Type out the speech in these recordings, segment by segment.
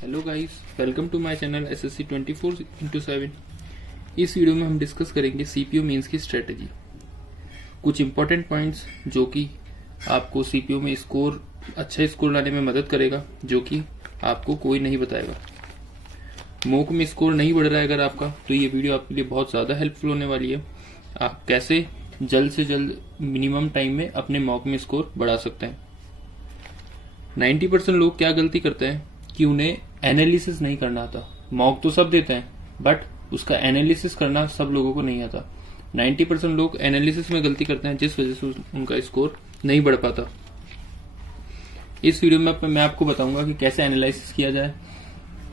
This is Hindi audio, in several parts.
Hello guys, welcome to my channel SSC 24/7। इस वीडियो में हम डिस्कस करेंगे सीपीओ मेंस की स्ट्रेटजी, कुछ इंपॉर्टेंट पॉइंट्स जो कि आपको सीपीओ में अच्छा स्कोर लाने में मदद करेगा, जो कि आपको कोई नहीं बताएगा। मॉक में स्कोर नहीं बढ़ रहा है अगर आपका, तो ये वीडियो आपके लिए बहुत ज़्यादा हेल्पफुल होने वाली है। आप कैसे जल्द से जल्द मिनिमम टाइम में अपने मॉक में स्कोर बढ़ा सकते हैं। 90% लोग क्या गलती करते हैं कि उन्हें एनालिसिस नहीं करना आता। मॉक तो सब देते हैं, बट उसका एनालिसिस करना सब लोगों को नहीं आता। 90% लोग एनालिसिस में गलती करते हैं, जिस वजह से उनका स्कोर नहीं बढ़ पाता। इस वीडियो में मैं आपको बताऊंगा कि कैसे एनालिसिस किया जाए,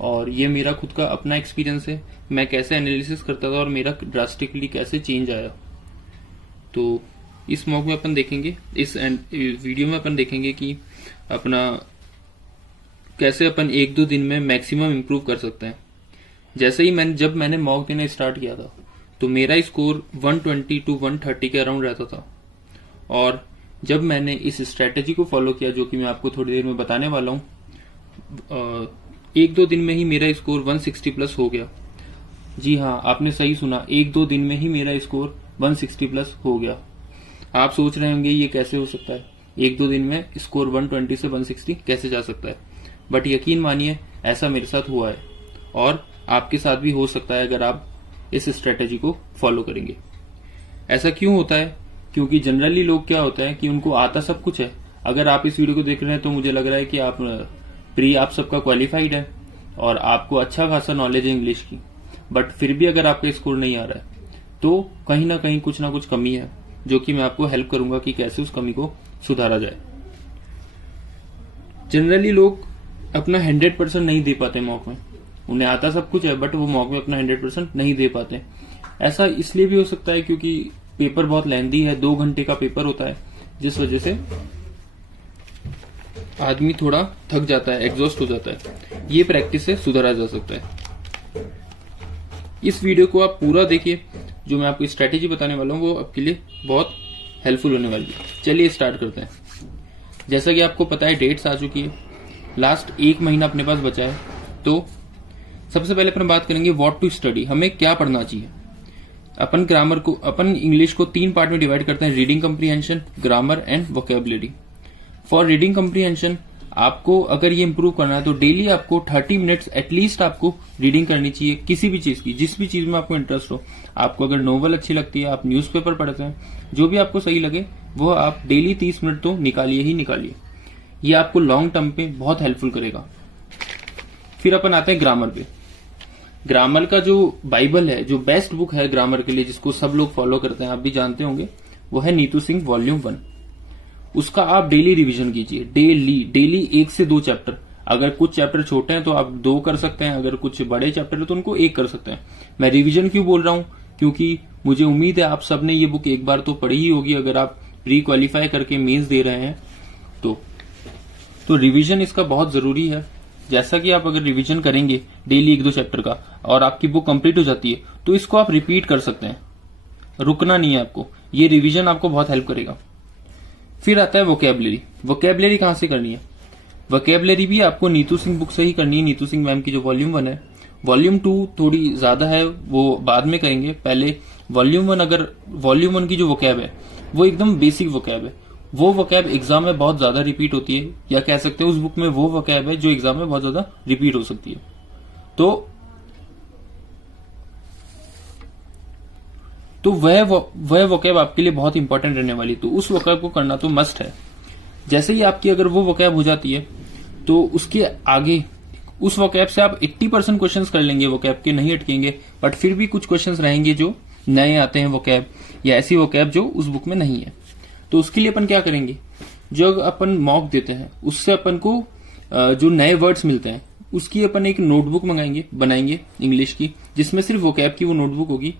और ये मेरा खुद का अपना एक्सपीरियंस है। मैं कैसे एनालिसिस करता था और मेरा ड्रास्टिकली कैसे चेंज आया। तो इस मॉक में अपन देखेंगे, इस वीडियो में अपन देखेंगे कि अपना कैसे अपन 1-2 दिन में मैक्सिमम इम्प्रूव कर सकते हैं। जैसे ही जब मैंने मॉक देना स्टार्ट किया था, तो मेरा स्कोर 120 to 130 के अराउंड रहता था। और जब मैंने इस स्ट्रेटेजी को फॉलो किया, जो कि मैं आपको थोड़ी देर में बताने वाला हूँ, 1-2 दिन में ही मेरा स्कोर 160 प्लस हो गया। जी हाँ, आपने सही सुना, 1-2 दिन में ही मेरा स्कोर 160 प्लस हो गया। आप सोच रहे होंगे ये कैसे हो सकता है, 1-2 दिन में स्कोर 120 से 160 कैसे जा सकता है। बट यकीन मानिए, ऐसा मेरे साथ हुआ है और आपके साथ भी हो सकता है अगर आप इस स्ट्रेटेजी को फॉलो करेंगे। ऐसा क्यों होता है? क्योंकि जनरली लोग क्या होता है कि उनको आता सब कुछ है। अगर आप इस वीडियो को देख रहे हैं तो मुझे लग रहा है कि आप सबका क्वालिफाइड है और आपको अच्छा खासा नॉलेज है इंग्लिश की। बट फिर भी अगर आपका स्कोर नहीं आ रहा है, तो कहीं ना कहीं कुछ ना कुछ कमी है, जो कि मैं आपको हेल्प करूंगा कि कैसे उस कमी को सुधारा जाए। जनरली लोग अपना 100% नहीं दे पाते मॉक में। उन्हें आता सब कुछ है, बट वो मॉक में अपना 100% नहीं दे पाते। ऐसा इसलिए भी हो सकता है क्योंकि पेपर बहुत लेंथी है, 2 घंटे का पेपर होता है, जिस वजह से आदमी थोड़ा थक जाता है, एग्जॉस्ट हो जाता है। ये प्रैक्टिस से सुधारा जा सकता है। इस वीडियो को आप पूरा देखिए, जो मैं आपको स्ट्रेटेजी बताने वाला हूँ वो आपके लिए बहुत हेल्पफुल होने वाली है। चलिए स्टार्ट करते हैं। जैसा कि आपको पता है, डेट्स आ चुकी है, लास्ट 1 महीना अपने पास बचा है। तो सबसे पहले अपन बात करेंगे व्हाट टू स्टडी, हमें क्या पढ़ना चाहिए। अपन इंग्लिश को 3 पार्ट में डिवाइड करते हैं: reading comprehension, grammar and vocabulary. For reading comprehension आपको अगर ये इंप्रूव करना है, तो डेली आपको 30 मिनट्स एटलीस्ट आपको रीडिंग करनी चाहिए, किसी भी चीज की, जिस भी चीज में आपको इंटरेस्ट हो। आपको अगर नोवेल अच्छी लगती है, आप न्यूज़पेपर पढ़ते हैं, जो भी आपको सही लगे वो आप डेली 30 मिनट तो निकालिए ही निकालिए। ये आपको लॉन्ग टर्म पे बहुत हेल्पफुल करेगा। फिर अपन आते हैं ग्रामर पे। ग्रामर का जो बाइबल है, जो बेस्ट बुक है ग्रामर के लिए, जिसको सब लोग फॉलो करते हैं, आप भी जानते होंगे, वो है नीतू सिंह वॉल्यूम 1। उसका आप डेली रिवीजन कीजिए, डेली 1 से 2 चैप्टर। अगर कुछ चैप्टर छोटे हैं तो आप 2 कर सकते हैं, अगर कुछ बड़े चैप्टर है तो उनको 1 कर सकते हैं। मैं रिवीजन क्यों बोल रहा हूं? क्योंकि मुझे उम्मीद है आप सबने ये बुक एक बार तो पढ़ी ही होगी। अगर आप प्री क्वालिफाई करके मेंस दे रहे हैं तो रिवीजन इसका बहुत जरूरी है। जैसा कि आप अगर रिवीजन करेंगे डेली 1-2 चैप्टर का और आपकी बुक कंप्लीट हो जाती है, तो इसको आप रिपीट कर सकते हैं, रुकना नहीं है आपको। ये रिवीजन आपको बहुत हेल्प करेगा। फिर आता है वोकैबुलरी। वोकैबुलरी कहां से करनी है? वोकैबुलरी भी आपको नीतू सिंह बुक से ही करनी है, नीतू सिंह मैम की जो वॉल्यूम 1 है। वॉल्यूम 2 थोड़ी ज्यादा है, वो बाद में करेंगे। पहले वॉल्यूम 1 की जो वोकैब है वो एकदम बेसिक वोकैब है। वो वोकैब एग्जाम में बहुत ज्यादा रिपीट होती है, या कह सकते हैं उस बुक में वो वोकैब है जो एग्जाम में बहुत ज्यादा रिपीट हो सकती है। तो वह वोकैब आपके लिए बहुत इंपॉर्टेंट रहने वाली, तो उस वोकैब को करना तो मस्ट है। जैसे ही आपकी अगर वो वोकैब हो जाती है, तो उसके आगे उस वोकैब से आप 80% क्वेश्चंस कर लेंगे, वोकैब के नहीं अटकेंगे। बट फिर भी कुछ क्वेश्चंस रहेंगे जो नए आते हैं वोकैब, या ऐसी वोकैब जो उस बुक में नहीं है। तो उसके लिए अपन क्या करेंगे, जो अपन मॉक देते हैं उससे अपन को जो नए वर्ड्स मिलते हैं उसकी अपन एक नोटबुक बनाएंगे इंग्लिश की, जिसमें सिर्फ वोकैब की वो नोटबुक होगी,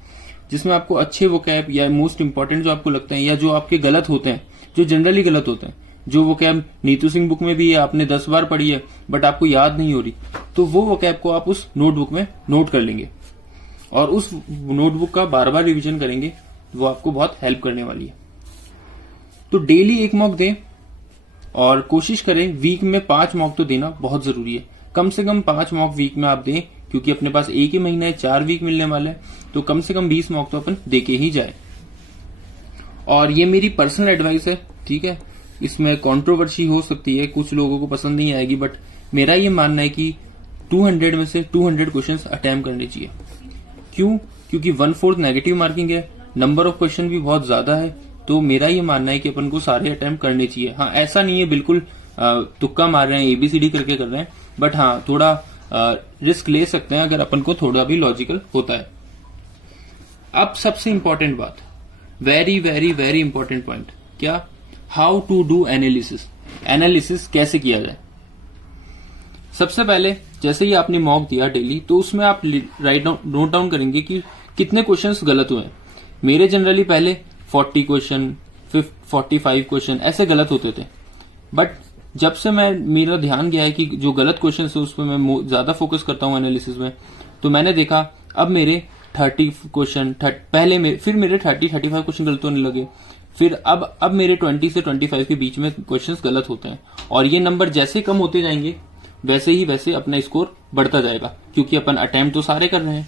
जिसमें आपको अच्छे वोकैब या मोस्ट इंपॉर्टेंट जो आपको लगते हैं, या जो आपके गलत होते हैं, जो जनरली गलत होते हैं, जो वोकैब नीतू सिंह बुक में भी है, आपने 10 बार पढ़ी है बट आपको याद नहीं हो रही, तो वो वोकैब को आप उस नोटबुक में नोट कर लेंगे और उस नोटबुक का बार बार रिविजन करेंगे। वो आपको बहुत हेल्प करने वाली है। तो डेली 1 मॉक दें और कोशिश करें वीक में 5 मॉक तो देना बहुत जरूरी है। कम से कम 5 मॉक वीक में आप दें, क्योंकि अपने पास एक ही महीना है, 4 वीक मिलने वाला है, तो कम से कम 20 मॉक तो अपन दे के ही जाए। और ये मेरी पर्सनल एडवाइस है, ठीक है, इसमें कंट्रोवर्सी हो सकती है, कुछ लोगों को पसंद नहीं आएगी, बट मेरा ये मानना है कि 200 में से 200 क्वेश्चंस अटेम्प्ट करने चाहिए। क्यों? क्योंकि 1/4 नेगेटिव मार्किंग है, नंबर ऑफ क्वेश्चन भी बहुत ज्यादा है, तो मेरा ये मानना है कि अपन को सारे अटेम्प्ट करने चाहिए। हाँ, ऐसा नहीं है बिल्कुल तुक्का मार रहे हैं, ABCD करके कर रहे हैं, बट हाँ थोड़ा रिस्क ले सकते हैं अगर अपन को थोड़ा भी लॉजिकल होता है। अब सबसे इंपॉर्टेंट बात, very very very important point, क्या? How to do analysis. Analysis कैसे किया जाए? सबसे पहले जैसे ही आपने मॉक दिया डेली, तो उसमें आप नोट डाउन करेंगे कि कितने क्वेश्चंस गलत हुए हैं। मेरे जनरली पहले 40 क्वेश्चन, 45 क्वेश्चन ऐसे गलत होते थे, बट जब से मेरा ध्यान गया है कि जो गलत क्वेश्चन है उस पर मैं ज्यादा फोकस करता हूँ एनालिसिस में, तो मैंने देखा अब मेरे 30 क्वेश्चन फिर मेरे 30-35 क्वेश्चन गलत होने लगे, फिर अब मेरे 20 से 25 के बीच में क्वेश्चंस गलत होते हैं, और ये नंबर जैसे कम होते जाएंगे वैसे अपना स्कोर बढ़ता जाएगा, क्योंकि अपन अटेम्प्ट तो सारे कर रहे हैं।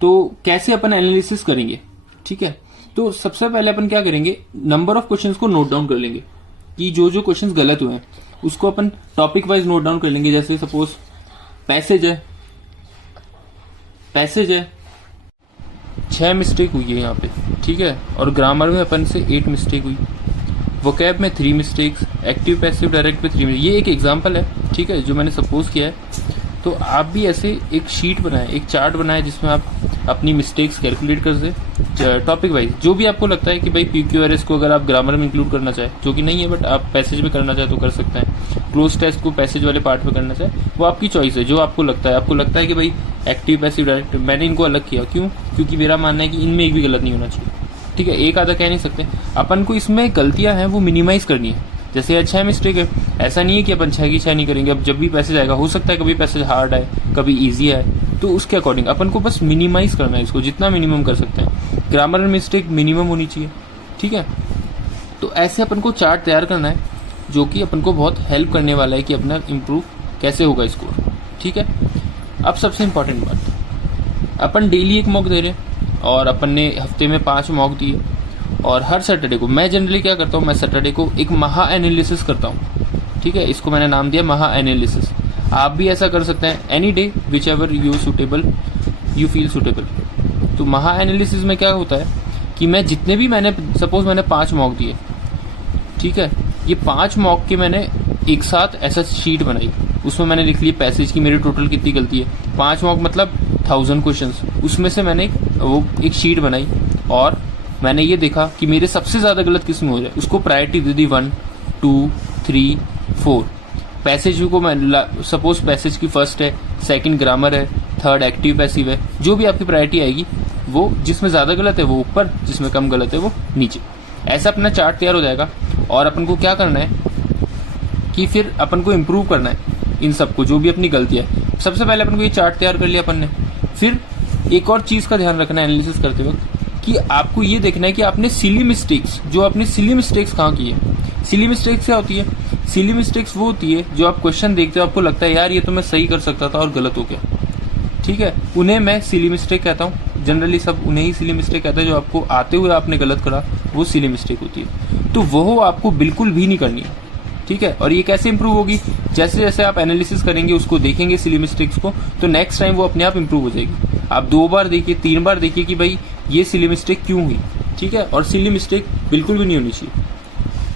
तो कैसे अपन एनालिसिस करेंगे? ठीक है, तो सबसे पहले अपन क्या करेंगे, नंबर ऑफ क्वेश्चंस को नोट डाउन कर लेंगे कि जो जो क्वेश्चंस गलत हुए हैं उसको अपन टॉपिक वाइज नोट डाउन कर लेंगे। जैसे सपोज पैसेज है 6 मिस्टेक हुई है यहाँ पे, ठीक है, और ग्रामर में अपन से 8 मिस्टेक हुई, वोकैब में 3 मिस्टेक्स, एक्टिव पैसिव डायरेक्ट पे 3 मिस्टेक। ये एक एग्जांपल है, ठीक है, जो मैंने सपोज किया है। तो आप भी ऐसे एक शीट बनाएं, एक चार्ट बनाएं जिसमें आप अपनी मिस्टेक्स कैलकुलेट कर दे टॉपिक वाइज। जो भी आपको लगता है कि भाई PQRS को अगर आप ग्रामर में इंक्लूड करना चाहे, जो कि नहीं है बट आप पैसेज में करना चाहे तो कर सकते हैं, क्लोज टेस्ट को पैसेज वाले पार्ट में करना चाहे, वो आपकी चॉइस है। जो आपको लगता है कि भाई एक्टिव पैसिव डायरेक्ट, मैंने इनको अलग किया, क्यों? क्योंकि मेरा मानना है कि इनमें एक भी गलत नहीं होना चाहिए, ठीक है, एक आधा कह नहीं सकते। अपन को इसमें गलतियां हैं वो मिनिमाइज करनी है। जैसे 6 मिस्टेक है, ऐसा नहीं है कि अपन 6 की 6 नहीं करेंगे। अब जब भी पैसेज आएगा, हो सकता है कभी पैसेज हार्ड है, कभी इजी है, तो उसके अकॉर्डिंग अपन को बस मिनिमाइज करना है इसको, जितना मिनिमम कर सकते हैं। ग्रामर में मिस्टेक मिनिमम होनी चाहिए, ठीक है। तो ऐसे अपन को चार्ट तैयार करना है, जो कि अपन को बहुत हेल्प करने वाला है कि अपना इम्प्रूव कैसे होगा स्कोर, ठीक है। अब सबसे इंपॉर्टेंट बात, अपन डेली एक मॉक दे रहे हैं और अपन ने हफ्ते में 5 मॉक दिए, और हर सैटरडे को मैं जनरली क्या करता हूँ, मैं सैटरडे को एक महा एनालिसिस करता हूँ, ठीक है। इसको मैंने नाम दिया महा एनालिसिस। आप भी ऐसा कर सकते हैं, any day which ever you feel suitable. तो महा एनालिसिस में क्या होता है कि मैं जितने भी मैंने 5 मॉक दिए, ठीक है, ये 5 मॉक के मैंने एक साथ ऐसा शीट बनाई, उसमें मैंने लिख लिया पैसेज की मेरी टोटल कितनी गलती है। 5 मॉक मतलब 1000 क्वेश्चन, उसमें से मैंने एक शीट बनाई, और मैंने ये देखा कि मेरे सबसे ज्यादा गलत किस में हो जाए, उसको प्रायोरिटी दे दी 1, 2, 3, 4। पैसेज को मैं सपोज पैसेज की फर्स्ट है, सेकंड ग्रामर है, थर्ड एक्टिव पैसिव है, जो भी आपकी प्रायोरिटी आएगी वो जिसमें ज्यादा गलत है वो ऊपर, जिसमें कम गलत है वो नीचे। ऐसा अपना चार्ट तैयार हो जाएगा। और अपन को क्या करना है कि फिर अपन को इम्प्रूव करना है इन सबको, जो भी अपनी गलती है। सबसे पहले अपन को ये चार्ट तैयार कर लिया अपन ने। फिर एक और चीज का ध्यान रखना है एनालिसिस करते वक्त, कि आपको ये देखना है कि आपने सिली मिस्टेक्स कहाँ की है। सिली मिस्टेक्स क्या होती है? सिली मिस्टेक्स वो होती है जो आप क्वेश्चन देखते हो, आपको लगता है यार ये तो मैं सही कर सकता था और गलत हो गया, ठीक है, उन्हें मैं सिली मिस्टेक कहता हूँ। जनरली सब उन्हें ही सिली मिस्टेक कहता है, जो आपको आते हुए आपने गलत करा वो सिली मिस्टेक होती है। तो वो आपको बिल्कुल भी नहीं करनी है, ठीक है। और ये कैसे इंप्रूव होगी? जैसे जैसे आप एनालिसिस करेंगे, उसको देखेंगे सिली मिस्टेक्स को, तो नेक्स्ट टाइम वो अपने आप इंप्रूव हो जाएगी। आप 2 बार देखिए, 3 बार देखिए कि भाई ये सिली मिस्टेक क्यों हुई, ठीक है। और सिली मिस्टेक बिल्कुल भी नहीं होनी चाहिए,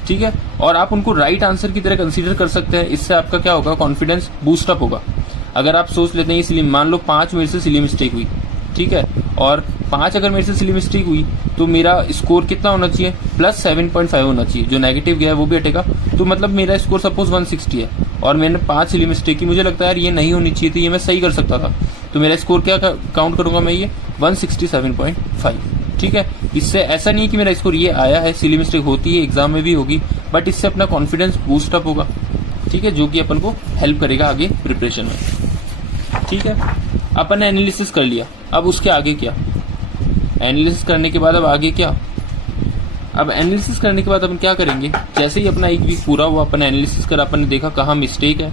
ठीक है। और आप उनको राइट आंसर की तरह कंसीडर कर सकते हैं। इससे आपका क्या होगा, कॉन्फिडेंस बूस्टअप होगा। अगर आप सोच लेते हैं ये सिली, मान लो 5 मेरे से सिली मिस्टेक हुई, ठीक है, और 5 अगर मेरे से सिली मिस्टेक हुई तो मेरा स्कोर कितना होना चाहिए, +7.5 होना चाहिए। जो नेगेटिव गया है वो भी हटेगा, तो मतलब मेरा स्कोर सपोज 160 है और मैंने 5 सिली मिस्टेक की, मुझे लगता है यार ये नहीं होनी चाहिए थी, ये मैं सही कर सकता था, तो मेरा स्कोर क्या काउंट करूंगा मैं, ये 167.5, ठीक है। इससे ऐसा नहीं कि मेरा स्कोर ये आया है, सिली मिस्टेक होती है, एग्जाम में भी होगी, बट इससे अपना कॉन्फिडेंस बूस्टअप होगा, ठीक है, जो कि अपन को हेल्प करेगा आगे प्रिपरेशन में, ठीक है। अपन ने एनालिसिस कर लिया, अब उसके आगे क्या? एनालिसिस करने के बाद अब आगे क्या? अब एनालिसिस करने के बाद अपन क्या करेंगे, जैसे ही अपना एक वीक पूरा हुआ, अपन एनालिसिस करा, अपन ने देखा कहाँ मिस्टेक है,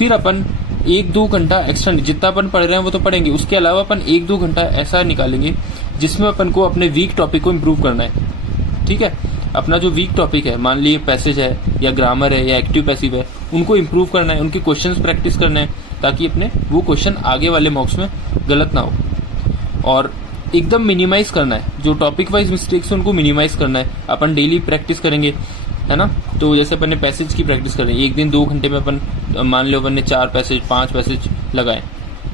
फिर अपन 1-2 घंटा एक्स्ट्रा, जितना अपन पढ़ रहे हैं वो तो पढ़ेंगे, उसके अलावा अपन 1-2 घंटा ऐसा निकालेंगे जिसमें अपन को अपने वीक टॉपिक को इम्प्रूव करना है। ठीक है, अपना जो वीक टॉपिक है, मान लीजिए पैसेज है या ग्रामर है या एक्टिव पैसिव है, उनको इम्प्रूव करना है, उनके क्वेश्चंस प्रैक्टिस करना है, ताकि अपने वो क्वेश्चन आगे वाले मॉक्स में गलत ना हो। और एकदम मिनिमाइज करना है, जो टॉपिक वाइज मिस्टेक्स है उनको मिनिमाइज करना है। अपन डेली प्रैक्टिस करेंगे, है ना। तो जैसे अपन ने पैसेज की प्रैक्टिस करें, एक दिन 2 घंटे में अपन मान लो अपन ने 4 पैसेज 5 पैसेज लगाए,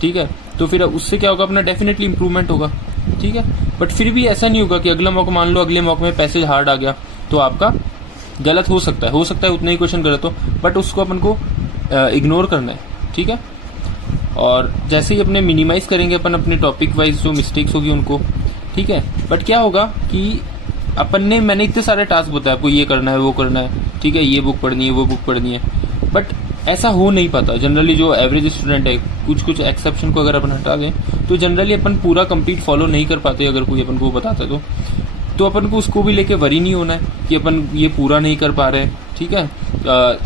ठीक है, तो फिर उससे क्या होगा, अपना डेफिनेटली इंप्रूवमेंट होगा। ठीक है, बट फिर भी ऐसा नहीं होगा कि अगला मॉक, मान लो अगले मॉक में पैसेज हार्ड आ गया तो आपका गलत हो सकता है उतना ही क्वेश्चन गलत हो, बट उसको अपन को इग्नोर करना है। ठीक है, और जैसे ही अपने मिनिमाइज करेंगे अपन अपने टॉपिक वाइज जो मिस्टेक्स होगी उनको, ठीक है, बट क्या होगा कि अपन ने, मैंने इतने सारे टास्क बताया आपको, ये करना है वो करना है, ठीक है, ये बुक पढ़नी है वो बुक पढ़नी है, बट ऐसा हो नहीं पाता। जनरली जो एवरेज स्टूडेंट है, कुछ एक्सेप्शन को अगर अपन हटा दें तो जनरली अपन पूरा कंप्लीट फॉलो नहीं कर पाते। अगर कोई अपन को बताता है तो अपन को उसको भी लेके वरी नहीं होना है कि अपन ये पूरा नहीं कर पा रहे हैं। ठीक है,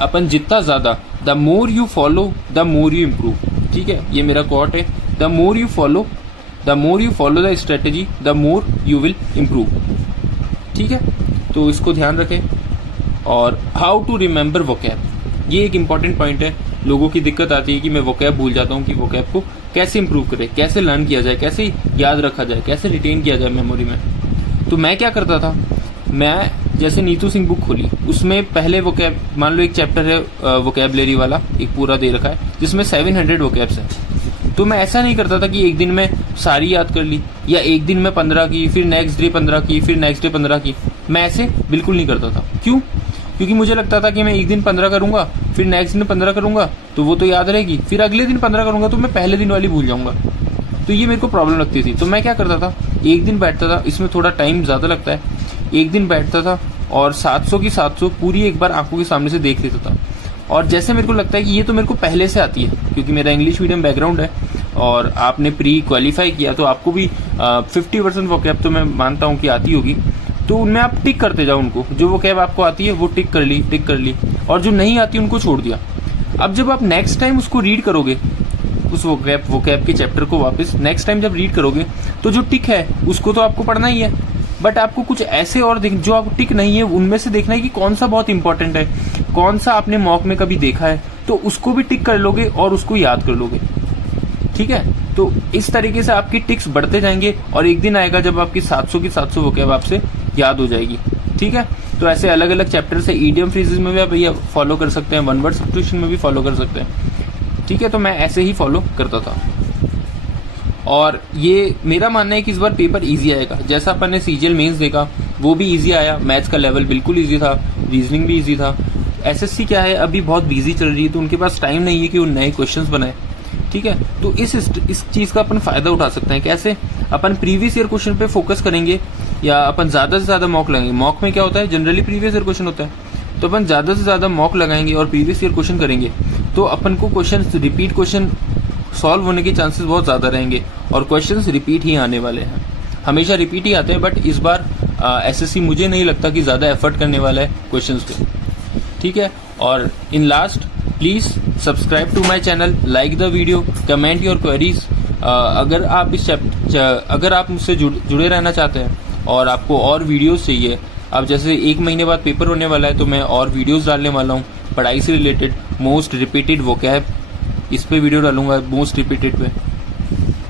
अपन जितना ज्यादा, the more you follow the more you improve. ठीक है, ये मेरा कोट है, the more you follow the strategy the more you will improve. ठीक है, तो इसको ध्यान रखें। और हाउ टू रिमेंबर वोकैब, ये एक इंपॉर्टेंट पॉइंट है। लोगों की दिक्कत आती है कि मैं वोकैब भूल जाता हूँ, कि वोकैब को कैसे इंप्रूव करें, कैसे लर्न किया जाए, कैसे याद रखा जाए, कैसे रिटेन किया जाए मेमोरी में। तो मैं क्या करता था, मैं जैसे नीतू सिंह बुक खोली, उसमें पहले वोकैब, मान लो एक चैप्टर है वोकैबलरी वाला, एक पूरा दे रखा है जिसमें 700 वोकैब्स हैं। तो मैं ऐसा नहीं करता था कि एक दिन में सारी याद कर ली, या एक दिन में 15 की, फिर नेक्स्ट डे 15 की, फिर नेक्स्ट डे 15 की। मैं ऐसे बिल्कुल नहीं करता था। क्यों? क्योंकि मुझे लगता था कि मैं एक दिन 15 करूंगा, फिर नेक्स्ट दिन 15 करूंगा तो वो तो याद रहेगी, फिर अगले दिन 15 करूंगा तो मैं पहले दिन वाली भूल जाऊंगा। तो ये मेरे को प्रॉब्लम लगती थी। तो मैं क्या करता था, एक दिन बैठता था, इसमें थोड़ा टाइम ज्यादा लगता है, एक दिन बैठता था और 700 की 700 पूरी एक बार आंखों के सामने से देख लेता था। और जैसे मेरे को लगता है कि ये तो मेरे को पहले से आती है, क्योंकि मेरा इंग्लिश मीडियम बैकग्राउंड है और आपने प्री क्वालिफाई किया तो आपको भी 50% वोकैब तो मैं मानता हूँ कि आती होगी। तो उनमें आप टिक करते जाओ, उनको जो वोकैब आपको आती है वो टिक कर ली, और जो नहीं आती उनको छोड़ दिया। अब जब आप नेक्स्ट टाइम उसको रीड करोगे, उस वोकैब के चैप्टर को वापस नेक्स्ट टाइम जब रीड करोगे, तो जो टिक है उसको तो आपको पढ़ना ही है, बट आपको कुछ ऐसे और जो आपको टिक नहीं है उनमें से देखना है कि कौन सा बहुत इंपॉर्टेंट है, कौन सा आपने मॉक में कभी देखा है, तो उसको भी टिक कर लोगे और उसको याद कर लोगे। ठीक है, तो इस तरीके से आपकी टिक्स बढ़ते जाएंगे और एक दिन आएगा जब आपकी 700 की 700 वोकैब आपसे याद हो जाएगी। ठीक है, तो ऐसे अलग अलग चैप्टर से ईडियम फ्रेजेस में भी आप ये फॉलो कर सकते हैं, वन वर्ड सब्स्टिट्यूशन में भी फॉलो कर सकते हैं। ठीक है, तो मैं ऐसे ही फॉलो करता था और ये मेरा मानना है कि इस बार पेपर इजी आएगा। जैसा अपन ने सीजीएल मेंस देखा वो भी इजी आया, मैथ्स का लेवल बिल्कुल इजी था, रीजनिंग भी इजी था। एसएससी क्या है, अभी बहुत बिजी चल रही है तो उनके पास टाइम नहीं है कि वो नए क्वेश्चंस बनाए। ठीक है, तो इस चीज का अपन फायदा उठा सकते हैं। कैसे? अपन प्रीवियस ईयर क्वेश्चन पे फोकस करेंगे या अपन ज्यादा से ज्यादा मॉक लगाएंगे। मॉक में क्या होता है, जनरली प्रीवियस ईयर क्वेश्चन होता है, तो अपन ज्यादा से ज्यादा मॉक लगाएंगे और प्रीवियस ईयर क्वेश्चन करेंगे तो अपन को रिपीट क्वेश्चन सॉल्व होने के चांसेस बहुत ज्यादा रहेंगे और क्वेश्चंस रिपीट ही आने वाले हैं। हमेशा रिपीट ही आते हैं, बट इस बार एसएससी मुझे नहीं लगता कि ज्यादा एफर्ट करने वाला है क्वेश्चंस पे। ठीक है, और in last please subscribe to my channel, like the video, comment your queries. अगर आप मुझसे जुड़े रहना चाहते हैं और आपको और वीडियोस चाहिए, अब जैसे 1 महीने बाद पेपर होने वाला है तो मैं और वीडियोस डालने वाला हूँ पढ़ाई से रिलेटेड, मोस्ट रिपीटेड वोकैब इस पे वीडियो डालूंगा, मोस्ट रिपीटेड पे,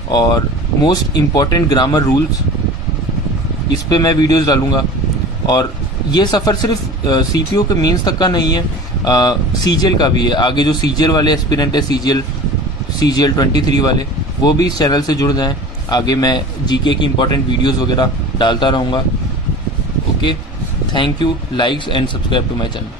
और मोस्ट इम्पॉर्टेंट ग्रामर रूल्स इस पे मैं वीडियोस डालूंगा। और ये सफर सिर्फ सीपीओ के मेंस तक का नहीं है, सीजीएल का भी है। आगे जो सीजीएल वाले एस्पिरेंट है, सीजीएल 23 वाले, वो भी इस चैनल से जुड़ जाएं। आगे मैं जीके की इंपॉर्टेंट वीडियोस वगैरह डालता रहूंगा। Okay, thank you, likes and subscribe to my channel.